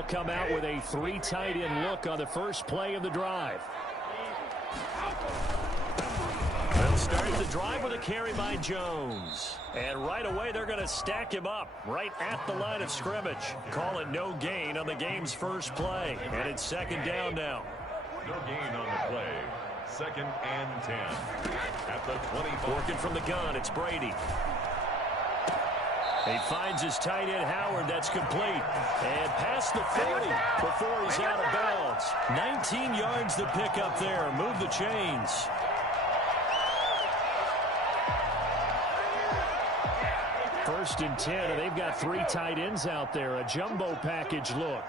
They'll come out with a 3 tight end look on the first play of the drive. They'll start the drive with a carry by Jones. And right away, they're going to stack him up right at the line of scrimmage. Call it no gain on the game's first play. And it's second down now. No gain on the play. 2nd and 10. At the 24. Working from the gun, it's Brady. He finds his tight end, Howard. That's complete. And past the 40 before he's out of bounds. 19 yards to pick up there. Move the chains. First and 10, and they've got 3 tight ends out there. A jumbo package look.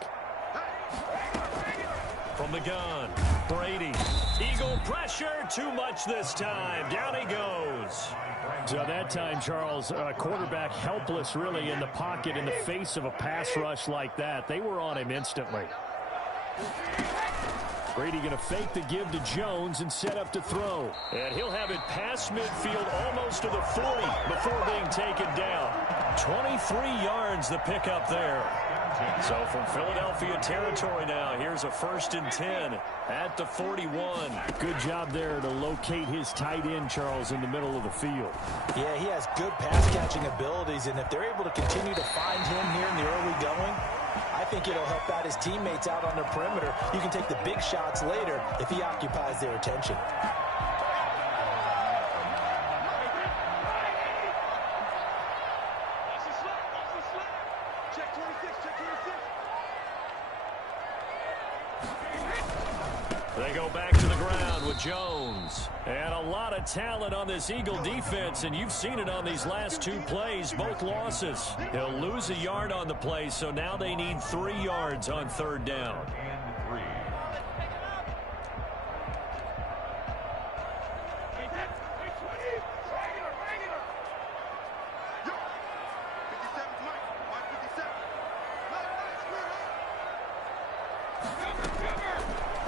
From the gun, Brady. Eagle pressure, too much this time. Down he goes. So that time, Charles, quarterback helpless really in the pocket in the face of a pass rush like that. They were on him instantly. Brady going to fake the give to Jones and set up to throw. And he'll have it past midfield almost to the 40 before being taken down. 23 yards the pickup there. So from Philadelphia territory now, here's a 1st and 10 at the 41. Good job there to locate his tight end, Charles, in the middle of the field. Yeah, he has good pass-catching abilities, and if they're able to continue to find him here in the early going, I think it'll help out his teammates out on the perimeter. You can take the big shots later if he occupies their attention. They go back to the ground with Jones. And a lot of talent on this Eagle defense, and you've seen it on these last 2 plays, both losses. He'll lose a yard on the play, so now they need 3 yards on 3rd down. And 3.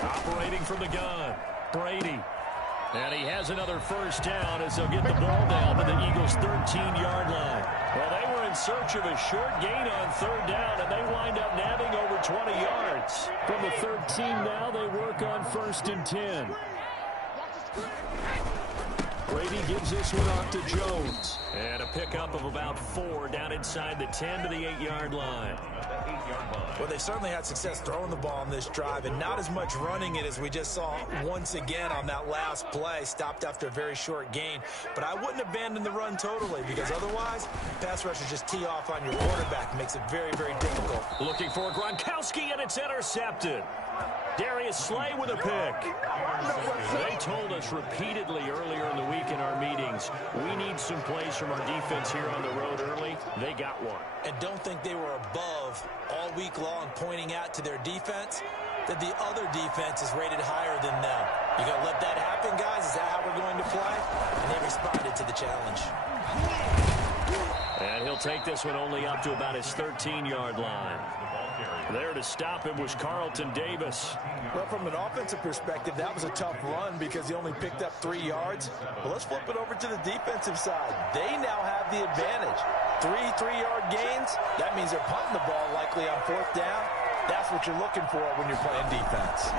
Operating from the gun, Brady. And he has another 1st down as they'll get the ball down to the Eagles' 13-yard line. Well, they were in search of a short gain on 3rd down, and they wind up nabbing over 20 yards. From the 13 now, they work on 1st and 10. Brady gives this one off to Jones. And a pickup of about 4 down inside the 10 to the 8-yard line. Well, they certainly had success throwing the ball on this drive and not as much running it as we just saw once again on that last play. Stopped after a very short gain. But I wouldn't abandon the run totally because otherwise, pass rushers just tee off on your quarterback. It makes it very, very difficult. Looking for Gronkowski, and it's intercepted. Darius Slay with a pick. They told us repeatedly earlier in the week in our meetings, we need some plays from our defense here on the road early. They got one. And don't think they were above all week long pointing out to their defense that the other defense is rated higher than them. You going to let that happen, guys? Is that how we're going to play? And they responded to the challenge. And he'll take this one only up to about his 13-yard line. There to stop him was Carlton Davis. Well, from an offensive perspective, that was a tough run because he only picked up 3 yards. Well, let's flip it over to the defensive side. They now have the advantage. 3-3-yard gains, that means they're punting the ball likely on 4th down. That's what you're looking for when you're playing defense.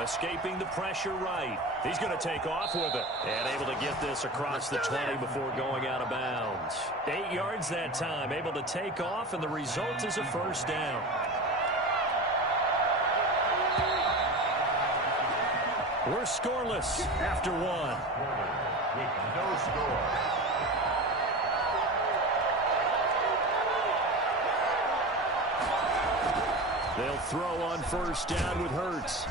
Escaping the pressure right. He's going to take off with it. And able to get this across the 20 before going out of bounds. 8 yards that time. Able to take off, and the result is a 1st down. We're scoreless after 1. With no score. They'll throw on 1st down with Hurts.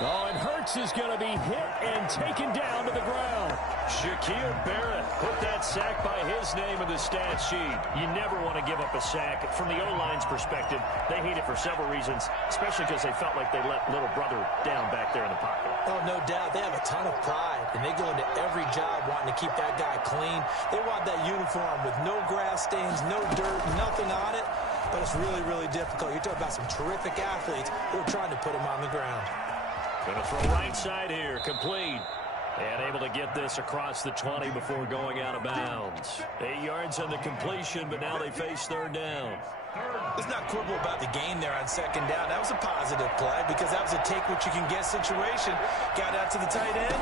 Oh, and Hurts is going to be hit and taken down to the ground. Shaquille Barrett put that sack by his name in the stat sheet. You never want to give up a sack. From the O-line's perspective, they hate it for several reasons, especially because they felt like they let little brother down back there in the pocket. Oh, no doubt. They have a ton of pride, and they go into every job wanting to keep that guy clean. They want that uniform with no grass stains, no dirt, nothing on it. But it's really, really difficult. You're talking about some terrific athletes who are trying to put him on the ground. Going to throw right side here, complete. And able to get this across the 20 before going out of bounds. 8 yards on the completion, but now they face 3rd down. Let's not quibble about the gain there on second down. That was a positive play because that was a take-what-you-can-get situation. Got out to the tight end.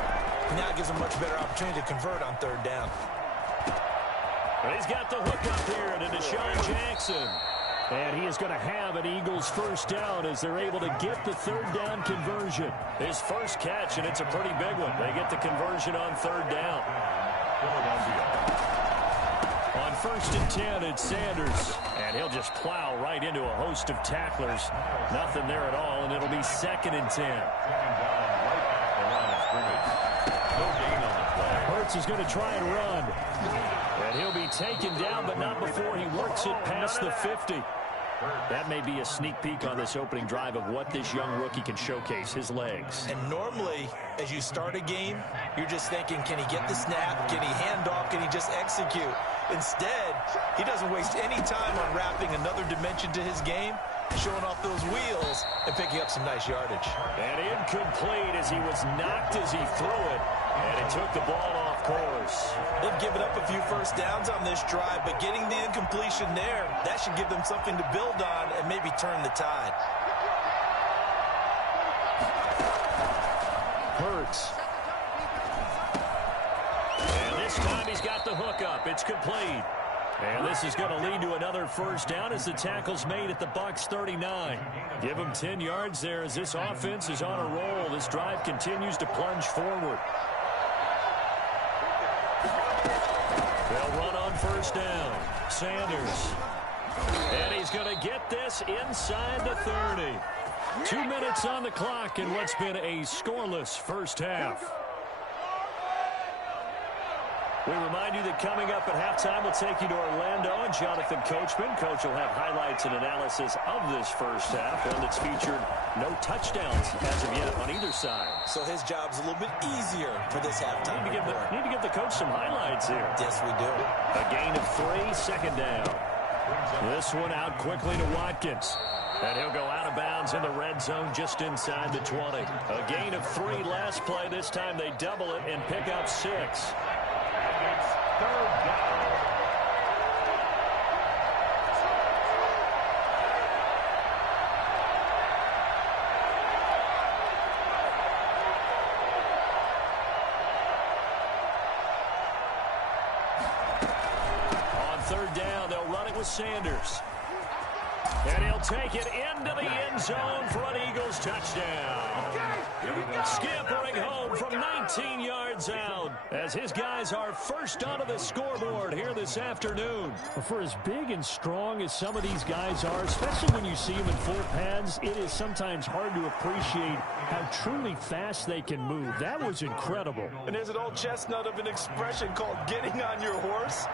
Now it gives him a much better opportunity to convert on third down. But he's got the hook up here to Deshaun Jackson. And he is going to have an Eagles first down as they're able to get the third down conversion. His first catch, and it's a pretty big one. They get the conversion on third down. On first and 10, it's Sanders. And he'll just plow right into a host of tacklers. Nothing there at all, and it'll be second and 10. Hurts is going to try and run. And he'll be taken down, but not before he works it past the 50. That may be a sneak peek on this opening drive of what this young rookie can showcase, his legs. And normally, as you start a game, you're just thinking, can he get the snap? Can he hand off? Can he just execute? Instead, he doesn't waste any time on wrapping another dimension to his game, showing off those wheels and picking up some nice yardage. And incomplete as he was knocked as he threw it. And it took the ball off course. They've given up a few first downs on this drive, but getting the incompletion there, that should give them something to build on and maybe turn the tide. Hurts. And this time he's got the hook up. It's complete. And this is going to lead to another first down as the tackle's made at the Bucs 39. Give them 10 yards there as this offense is on a roll. This drive continues to plunge forward. They'll run on first down. Sanders. And he's going to get this inside the 30. 2 minutes on the clock in what's been a scoreless first half. We remind you that coming up at halftime, we'll take you to Orlando and Jonathan Coachman. Coach will have highlights and analysis of this first half, one that's featured no touchdowns as of yet on either side. So his job's a little bit easier for this halftime. Need to give the coach some highlights here. Yes, we do. A gain of 3, second down. This one out quickly to Watkins. And he'll go out of bounds in the red zone just inside the 20. A gain of 3 last play. This time they double it and pick up 6. Third down. On third down, they'll run it with Sanders. And he'll take it into the end zone for an Eagles touchdown. Scampering home from 19 yards out as his guys are first onto the scoreboard here this afternoon. For as big and strong as some of these guys are, especially when you see them in full pads, it is sometimes hard to appreciate how truly fast they can move. That was incredible. And there's an old chestnut of an expression called getting on your horse.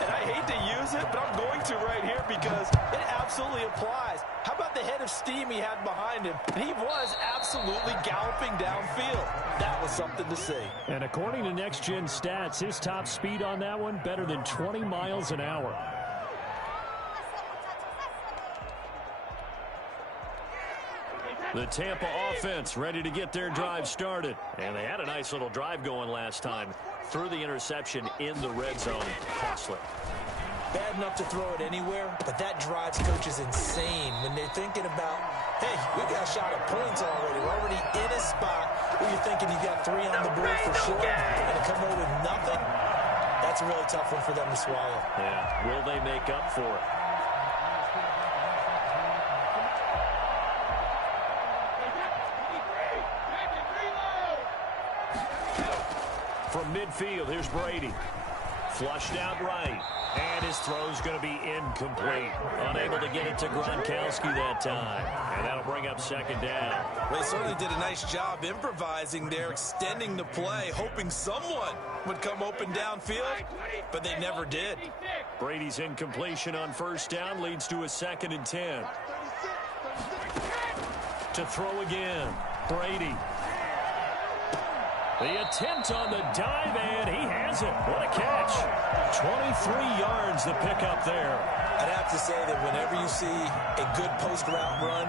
And I hate to use it, but I'm going to right here because it absolutely applies. How about the head of steam he had behind him? He was absolutely galloping downfield. That was something to see. And according to Next Gen Stats, his top speed on that one, better than 20 miles an hour. The Tampa offense ready to get their drive started. And they had a nice little drive going last time. Threw the interception in the red zone. Costly. Bad enough to throw it anywhere, but that drives coaches insane when they're thinking about, hey, we got a shot at points already. We're already in a spot where you're thinking you got 3 on the board for sure, and to come away with nothing, that's a really tough one for them to swallow. Yeah, will they make up for it? From midfield, here's Brady. Flushed out right. And his throw's going to be incomplete. Unable to get it to Gronkowski that time. And that'll bring up second down. Well, they certainly did a nice job improvising there, extending the play, hoping someone would come open downfield, but they never did. Brady's incompletion on first down leads to a 2nd and 10. To throw again, Brady. The attempt on the dive, and he has it. What a catch. 23 yards the pickup there. I'd have to say that whenever you see a good post-route run,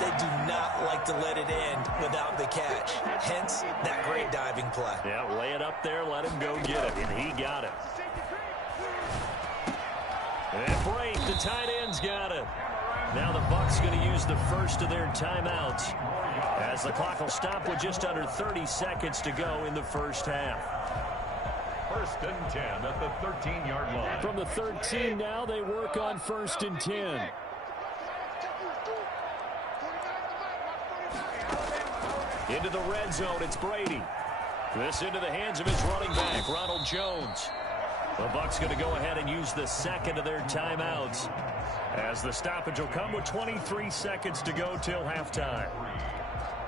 they do not like to let it end without the catch. Hence, that great diving play. Yeah, lay it up there, let him go get it, and he got it. And break The tight end's got it. Now the Bucs going to use the first of their timeouts as the clock will stop with just under 30 seconds to go in the first half. 1st and 10 at the 13-yard line. From the 13 now, they work on 1st and 10. Into the red zone, it's Brady. This into the hands of his running back, Ronald Jones. The Bucs going to go ahead and use the second of their timeouts as the stoppage will come with 23 seconds to go till halftime.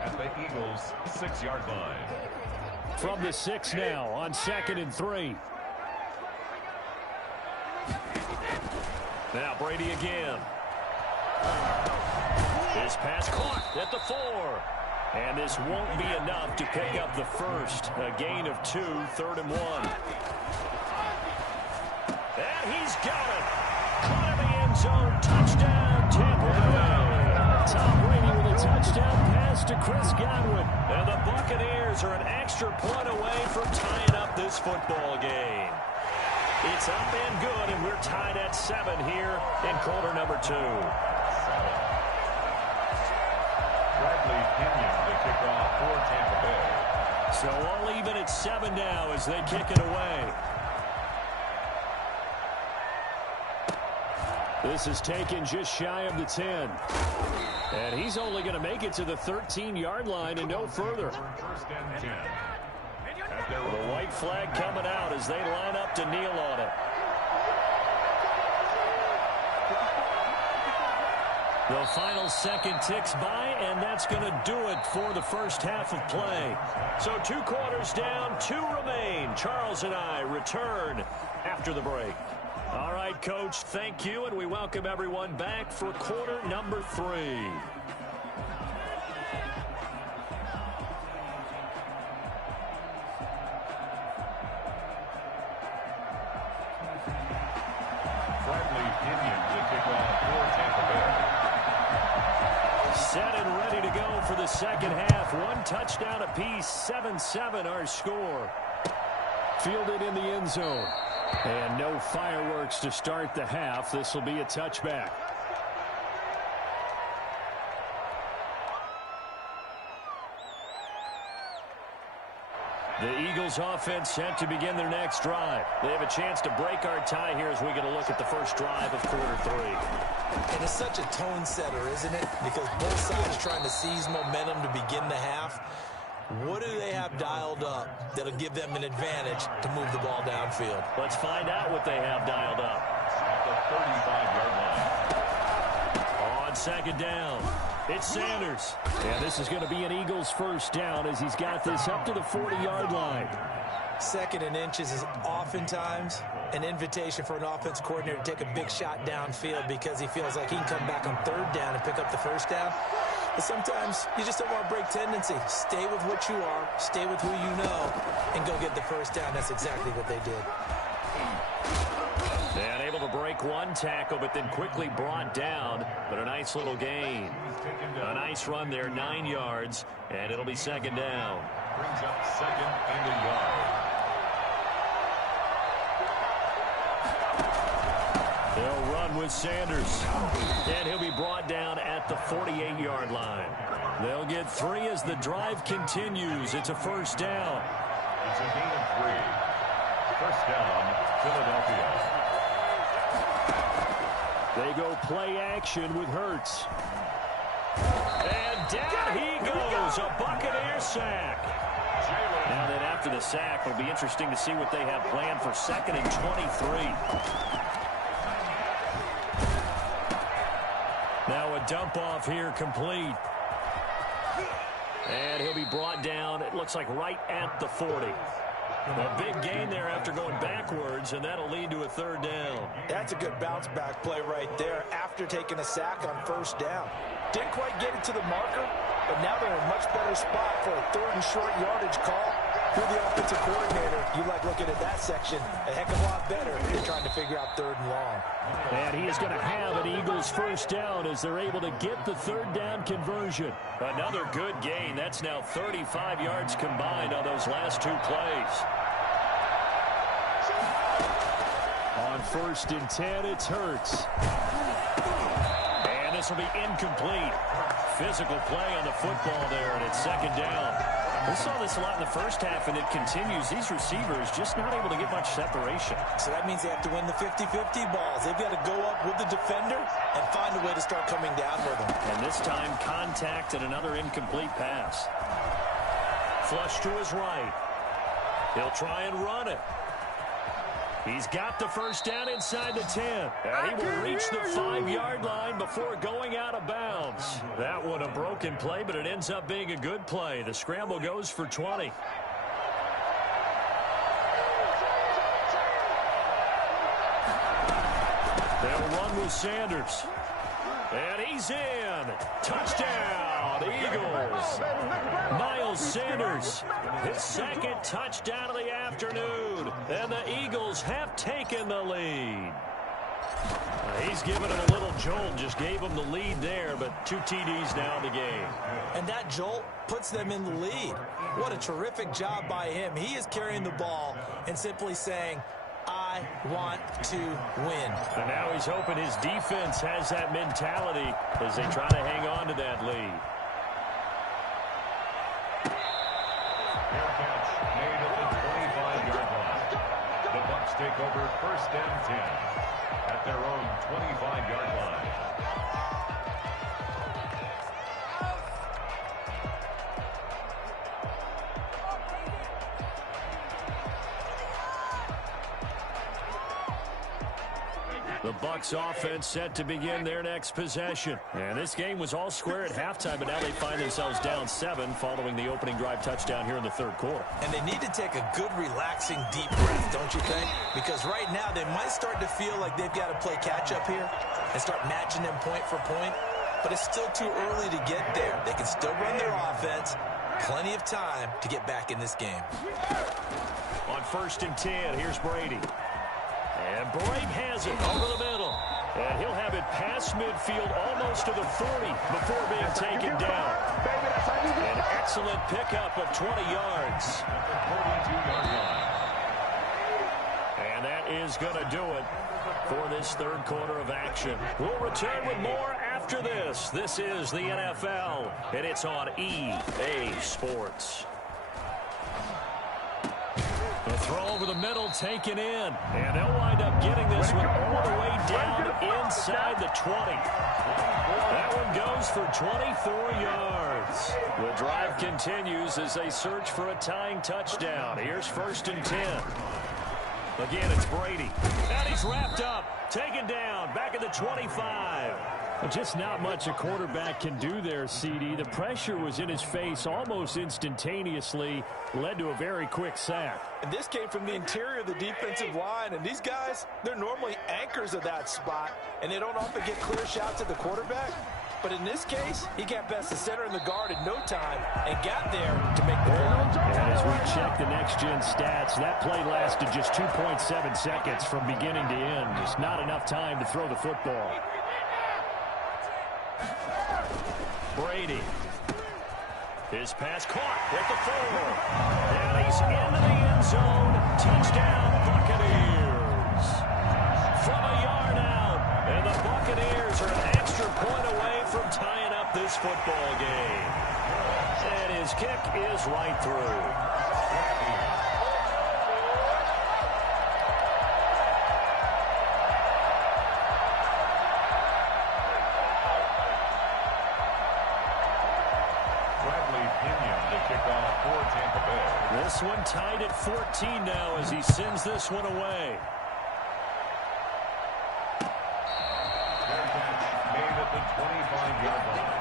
At the Eagles' 6-yard line. From the 6 now on 2nd and 3. Now Brady again. His pass caught at the 4. And this won't be enough to pick up the first. A gain of 2, 3rd and 1. And he's got it. Caught in the end zone. Touchdown, Tampa Bay. Tom Brady with a touchdown pass to Chris Godwin. And the Buccaneers are an extra point away from tying up this football game. It's up and good, and we're tied at 7 here in quarter number 2. Bradley Pinion to kick off for Tampa Bay. So all even at 7 now as they kick it away. This is taken just shy of the 10. And he's only going to make it to the 13-yard line and no further. 1st and 10. The white flag coming out as they line up to kneel on it. The final second ticks by, and that's going to do it for the first half of play. So 2 quarters down, 2 remain. Charles and I return after the break. All right, Coach, thank you, and we welcome everyone back for quarter number 3. Bradley Pinion to kick off for Tampa Bay. Set and ready to go for the second half. 1 touchdown apiece, 7-7 our score. Fielded in the end zone. And no fireworks to start the half. This will be a touchback. The Eagles offense set to begin their next drive. They have a chance to break our tie here as we get a look at the first drive of quarter 3. And it's such a tone setter, isn't it? Because both sides trying to seize momentum to begin the half. What do they have dialed up that'll give them an advantage to move the ball downfield? Let's find out what they have dialed up. At the 35-yard line. On second down, it's Sanders. And this is going to be an Eagles first down as he's got this up to the 40-yard line. 2nd and inches is oftentimes an invitation for an offense coordinator to take a big shot downfield because he feels like he can come back on 3rd down and pick up the first down. But sometimes you just don't want to break tendency. Stay with what you are, stay with who you know, and go get the first down. That's exactly what they did. And able to break 1 tackle, but then quickly brought down. But a nice little gain. A nice run there, 9 yards, and it'll be second down. Brings up 2nd and a yard. They'll run with Sanders. And he'll be brought down at the 48-yard line. They'll get 3 as the drive continues. It's a first down. It's a gain of 3. First down, Philadelphia. They go play action with Hurts. And down he goes. A Buccaneer sack. Now then after the sack, it'll be interesting to see what they have planned for 2nd and 23. Now a dump off here complete. And he'll be brought down, it looks like right at the 40. A big gain there after going backwards, and that'll lead to a 3rd down. That's a good bounce back play right there after taking a sack on first down. Didn't quite get it to the marker, but now they're in a much better spot for a 3rd and short yardage call. You're the offensive coordinator. You like looking at that section a heck of a lot better than trying to figure out 3rd and long. And he is going to have an Eagles first down as they're able to get the 3rd down conversion. Another good gain. That's now 35 yards combined on those last 2 plays. On 1st and 10, it's Hurts. And this will be incomplete. Physical play on the football there, and it's second down. We saw this a lot in the first half, and it continues. These receivers just not able to get much separation. So that means they have to win the 50-50 balls. They've got to go up with the defender and find a way to start coming down with them. And this time, contact and another incomplete pass. Flush to his right. He'll try and run it. He's got the first down inside the 10. And he will reach the 5-yard line before going out of bounds. That one a broken play, but it ends up being a good play. The scramble goes for 20. They'll run with Sanders. And he's in. Touchdown, Eagles. Miles Sanders, his second touchdown of the afternoon. And the Eagles have taken the lead. He's given him a little jolt, just gave him the lead there, but 2 TDs now in the game. And that jolt puts them in the lead. What a terrific job by him. He is carrying the ball and simply saying, I want to win. And now he's hoping his defense has that mentality as they try to hang on to that lead. Fair catch made at the 25-yard line. The Bucs take over first and 10 at their own 25-yard line. The Bucs offense set to begin their next possession. And this game was all square at halftime, but now they find themselves down 7 following the opening drive touchdown here in the third quarter. And they need to take a good, relaxing, deep breath, don't you think? Because right now they might start to feel like they've got to play catch-up here and start matching them point for point. But it's still too early to get there. They can still run their offense. Plenty of time to get back in this game. On first and 10, here's Brady. And Brady has it over the middle. And he'll have it past midfield almost to the 40 before being taken down. An excellent pickup of 20 yards. And that is going to do it for this third quarter of action. We'll return with more after this. This is the NFL, and it's on EA Sports. The throw over the middle taken in. And they'll wind up getting this one all the way down inside the 20. That one goes for 24 yards. The drive continues as they search for a tying touchdown. Here's first and 10. Again, it's Brady. And he's wrapped up. Taken down. Back at the 25. Just not much a quarterback can do there, CD. The pressure was in his face almost instantaneously. Led to a very quick sack. And this came from the interior of the defensive line. And these guys, they're normally anchors of that spot. And they don't often get clear shots at the quarterback. But in this case, he got past the center and the guard in no time and got there to make the play. And as we check the next-gen stats, that play lasted just 2.7 seconds from beginning to end. Just not enough time to throw the football. Brady. His pass caught at the 4. And he's into the end zone. Touchdown, Buccaneers. From a yard out. And the Buccaneers are an extra point away from tying up this football game. And his kick is right through. This one tied at 14 now as he sends this one away. Fair catch made at the 25-yard line.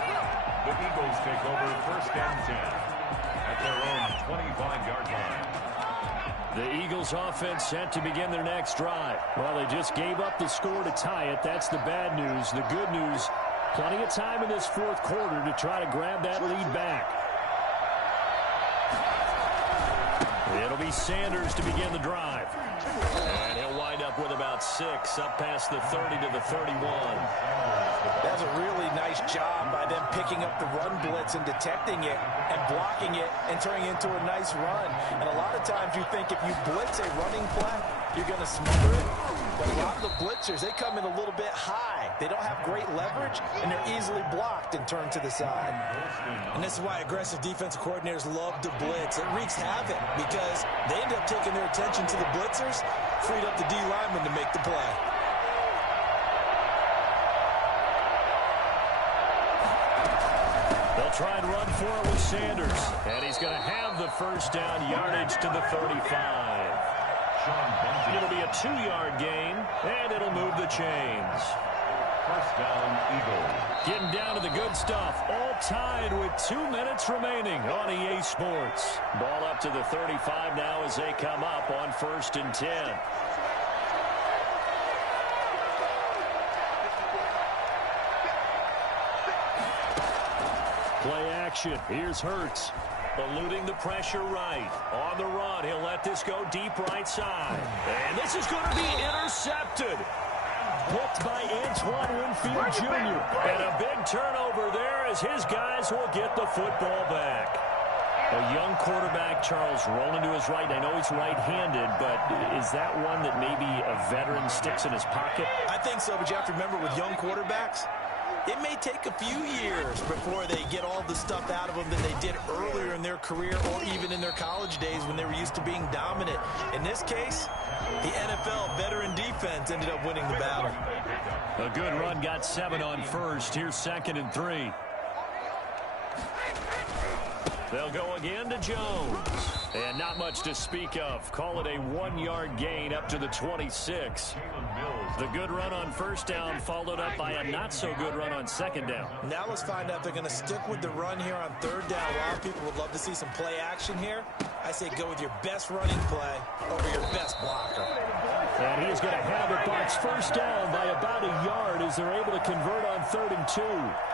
The Eagles take over first and 10 at their own 25-yard line. The Eagles offense set to begin their next drive. Well, they just gave up the score to tie it. That's the bad news. The good news, plenty of time in this fourth quarter to try to grab that lead back. It'll be Sanders to begin the drive. And he'll wind up with about 6, up past the 30 to the 31. That's a really nice job by them picking up the run blitz and detecting it and blocking it and turning it into a nice run. And a lot of times you think if you blitz a running play, you're going to smother it. But a lot of the blitzers, they come in a little bit high. They don't have great leverage, and they're easily blocked and turned to the side. And this is why aggressive defensive coordinators love to blitz. It wreaks havoc because they end up taking their attention to the blitzers, freed up the D lineman to make the play. They'll try and run for it with Sanders. And he's going to have the first down, yardage to the 35. It'll be a 2-yard gain, and it'll move the chains. First down, Eagles. Getting down to the good stuff. All tied with 2 minutes remaining on EA Sports. Ball up to the 35 now as they come up on 1st and 10. Play action. Here's Hurts. Eluding the pressure right. On the run, he'll let this go deep right side. And this is going to be intercepted. Blocked by Antoine Winfield Jr. And a big turnover there as his guys will get the football back. A young quarterback, Charles, rolling to his right. I know he's right-handed, but is that one that maybe a veteran sticks in his pocket? I think so, but you have to remember with young quarterbacks, it may take a few years before they get all the stuff out of them that they did earlier in their career or even in their college days when they were used to being dominant. In this case, the NFL veteran defense ended up winning the battle. A good run, got 7 on first. Here's 2nd and 3. They'll go again to Jones. And not much to speak of. Call it a 1-yard gain up to the 26. The good run on first down followed up by a not-so-good run on 2nd down. Now let's find out if they're going to stick with the run here on 3rd down. A lot of people would love to see some play action here. I say go with your best running play over your best blocker. And he's going to have it. Bucks first down by about a yard as they're able to convert on 3rd and 2.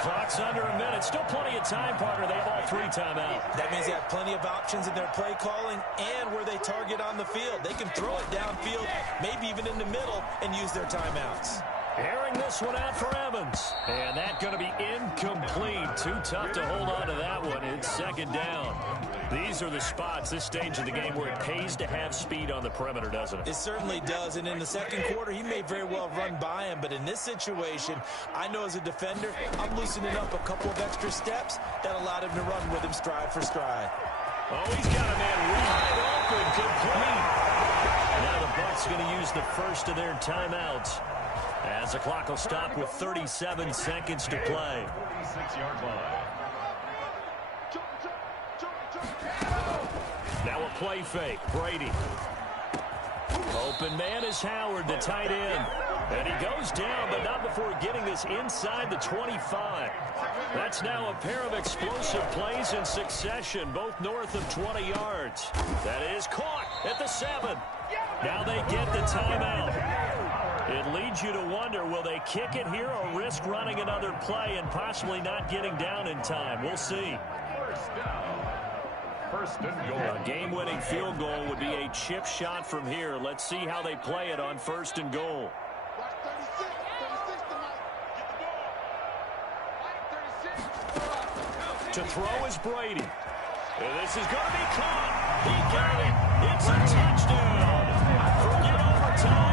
Clock's under a minute. Still plenty of time, partner. They have all 3 timeouts. That means they have plenty of options in their play calling and where they target on the field. They can throw it downfield, maybe even in the middle, and use their timeouts. Airing this one out for Evans. And that's going to be incomplete. Too tough to hold on to that one. It's 2nd down. These are the spots, this stage of the game, where it pays to have speed on the perimeter, doesn't it? It certainly does. And in the 2nd quarter, he may very well run by him. But in this situation, I know as a defender, I'm loosening up a couple of extra steps that allowed him to run with him stride for stride. Oh, he's got a man wide open, complete. Now the Bucks going to use the first of their timeouts, as the clock will stop with 37 seconds to play. 46-yard line. Now a play fake. Brady. Open man is Howard, the tight end. And he goes down, but not before getting this inside the 25. That's now a pair of explosive plays in succession, both north of 20 yards. That is caught at the 7. Now they get the timeout. It leads you to wonder, will they kick it here or risk running another play and possibly not getting down in time? We'll see. First and goal. A game-winning field goal would be a chip shot from here. Let's see how they play it on 1st and goal. To throw is Brady. And this is going to be caught. He got it. It's a touchdown. Forget overtime.